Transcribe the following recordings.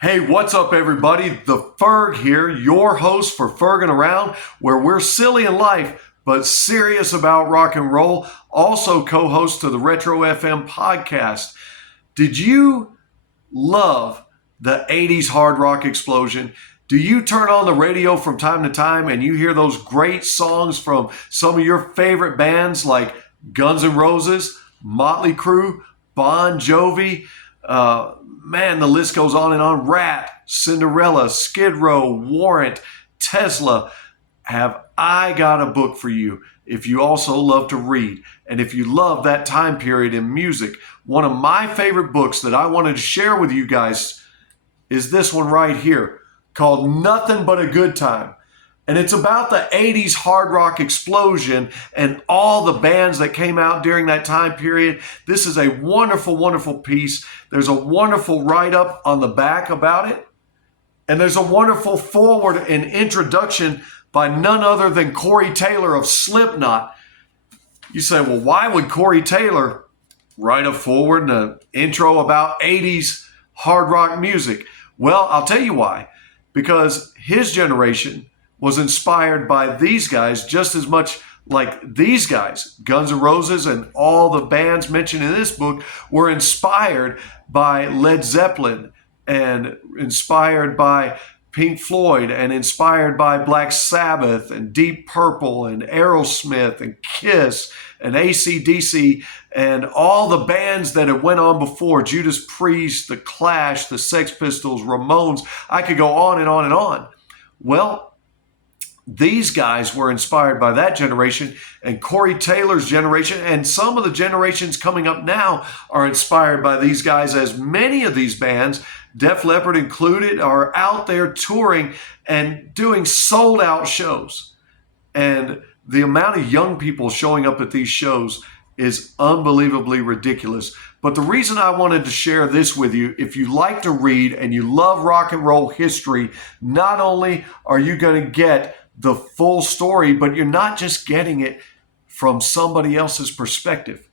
Hey, what's up, everybody? The Ferg here, your host for Fergin' Around, where we're silly in life but serious about rock and roll. Also, co-host to the Retro FM podcast. Did you love the 80s hard rock explosion? Do you turn on the radio from time to time and you hear those great songs from some of your favorite bands like Guns N' Roses, Motley Crue, Bon Jovi? Man, the list goes on and on. Rat, Cinderella, Skid Row, Warrant, Tesla. Have I got a book for you if you also love to read and if you love that time period in music? One of my favorite books that I wanted to share with you guys is this one right here called Nothing But a Good Time. And it's about the 80s hard rock explosion and all the bands that came out during that time period. This is a wonderful, wonderful piece. There's a wonderful write-up on the back about it. And there's a wonderful forward and introduction by none other than Corey Taylor of Slipknot. You say, well, why would Corey Taylor write a forward and an intro about 80s hard rock music? Well, I'll tell you why. Because his generation was inspired by these guys just as much like these guys. Guns N' Roses and all the bands mentioned in this book were inspired by Led Zeppelin and inspired by Pink Floyd and inspired by Black Sabbath and Deep Purple and Aerosmith and Kiss and AC/DC and all the bands that had went on before, Judas Priest, The Clash, the Sex Pistols, Ramones. I could go on and on and on. Well, these guys were inspired by that generation, and Corey Taylor's generation and some of the generations coming up now are inspired by these guys, as many of these bands, Def Leppard included, are out there touring and doing sold out shows. And the amount of young people showing up at these shows is unbelievably ridiculous. But the reason I wanted to share this with you, if you like to read and you love rock and roll history, not only are you going to get the full story, but you're not just getting it from somebody else's perspective.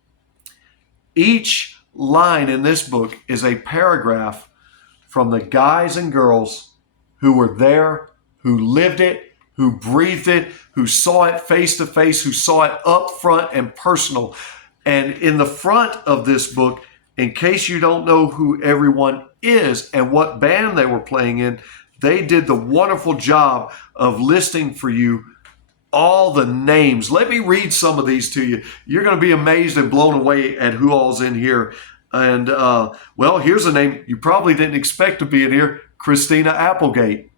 Each line in this book is a paragraph from the guys and girls who were there, who lived it, who breathed it, who saw it face to face, who saw it up front and personal. And in the front of this book, in case you don't know who everyone is and what band they were playing in, they did the wonderful job of listing for you all the names. Let me read some of these to you. You're going to be amazed and blown away at who all's in here. And, well, here's a name you probably didn't expect to be in here, Christina Applegate.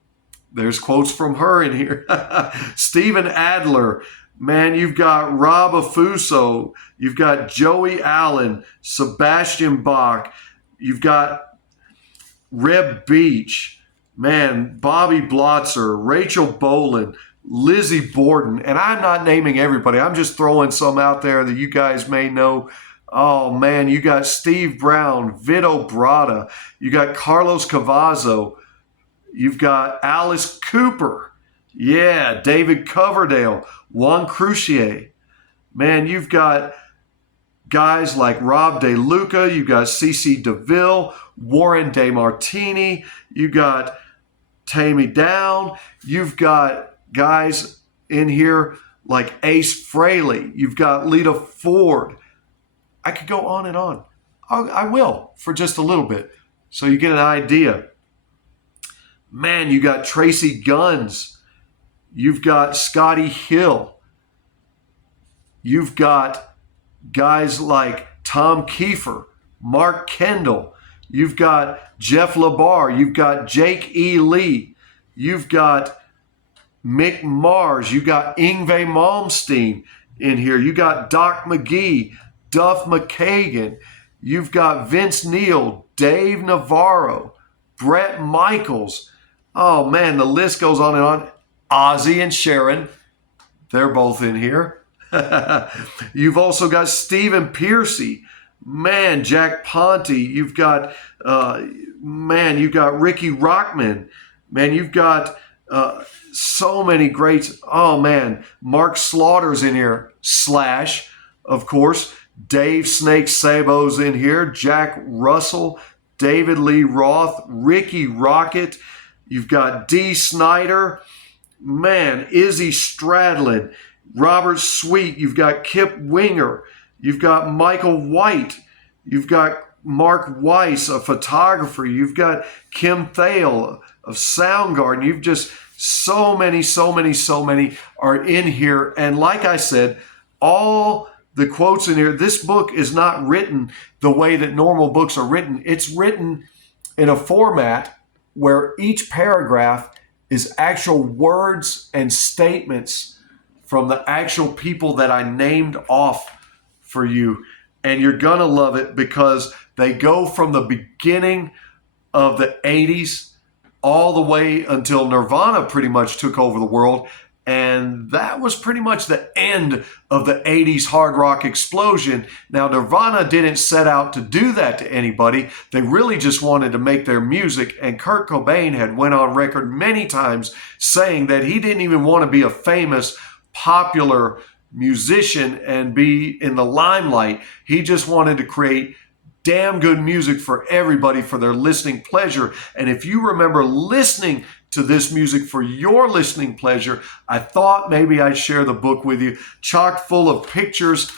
There's quotes from her in here. Steven Adler. Man, you've got Rob Afuso. You've got Joey Allen, Sebastian Bach. You've got Reb Beach. Man, Bobby Blotzer, Rachel Bolan, Lizzie Borden. And I'm not naming everybody. I'm just throwing some out there that you guys may know. Oh, man, you got Steve Brown, Vito Bratta. You got Carlos Cavazo. You've got Alice Cooper. Yeah, David Coverdale, Juan Croucier. Man, you've got guys like Rob DeLuca. You've got CeCe DeVille, Warren DeMartini. You got Tammy Down. You've got guys in here like Ace Frehley. You've got Lita Ford. I could go on and on. I will for just a little bit so you get an idea. Man, you got Tracy Guns. You've got Scotty Hill. You've got guys like Tom Kiefer, Mark Kendall. You've got Jeff LaBar. You've got Jake E. Lee. You've got Mick Mars. You've got Yngwie Malmsteen in here. You got Doc McGee, Duff McKagan. You've got Vince Neil, Dave Navarro, Bret Michaels. Oh, man, the list goes on and on. Ozzy and Sharon, they're both in here. You've also got Stephen Pearcy. Man, Jack Ponte. You've got, you've got Ricky Rockman. Man, you've got so many greats. Oh, man, Mark Slaughter's in here. Slash, of course. Dave Snake Sabo's in here. Jack Russell. David Lee Roth, Ricky Rocket. You've got Dee Snider, man, Izzy Stradlin, Robert Sweet. You've got Kip Winger. You've got Michael White. You've got Mark Weiss, a photographer. You've got Kim Thale of Soundgarden. You've just so many are in here. And like I said, all the quotes in here, this book is not written the way that normal books are written. It's written in a format where each paragraph is actual words and statements from the actual people that I named off for you. And you're going to love it because they go from the beginning of the 80s all the way until Nirvana pretty much took over the world. And that was pretty much the end of the 80s hard rock explosion. Now, Nirvana didn't set out to do that to anybody. They really just wanted to make their music. And Kurt Cobain had went on record many times saying that he didn't even want to be a famous, popular musician and be in the limelight. He just wanted to create damn good music for everybody for their listening pleasure. And if you remember listening to this music for your listening pleasure, I thought maybe I'd share the book with you. Chock full of pictures,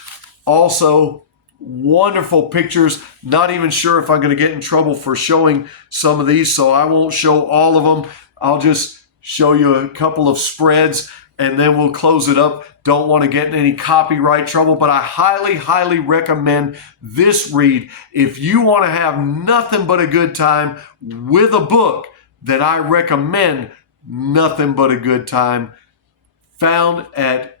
also wonderful pictures. Not even sure if I'm going to get in trouble for showing some of these, so I won't show all of them. I'll just show you a couple of spreads and then we'll close it up. Don't want to get in any copyright trouble, but I highly recommend this read. If you want to have nothing but a good time with a book, then I recommend Nothing But a Good Time, found at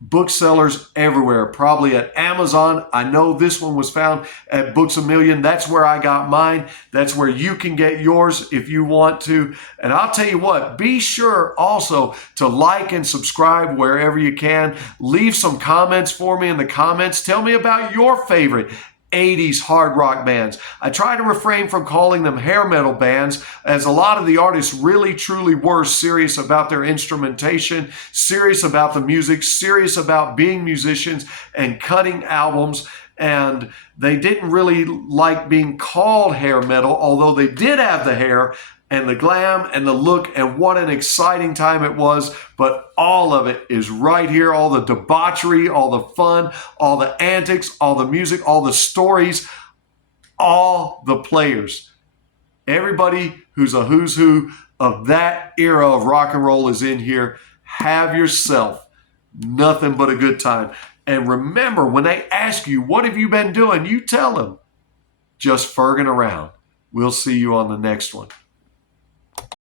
booksellers everywhere, probably at Amazon. I know this one was found at Books A Million. That's where I got mine. That's where you can get yours if you want to. And I'll tell you what, be sure also to like and subscribe wherever you can. Leave some comments for me in the comments. Tell me about your favorite 80s hard rock bands. I try to refrain from calling them hair metal bands, as a lot of the artists really truly were serious about their instrumentation, serious about the music, serious about being musicians and cutting albums. And they didn't really like being called hair metal, although they did have the hair and the glam and the look, and what an exciting time it was. But all of it is right here. All the debauchery, all the fun, all the antics, all the music, all the stories, all the players. Everybody who's a who's who of that era of rock and roll is in here. Have yourself nothing but a good time. And remember, when they ask you, what have you been doing? You tell them, just ferging around. We'll see you on the next one.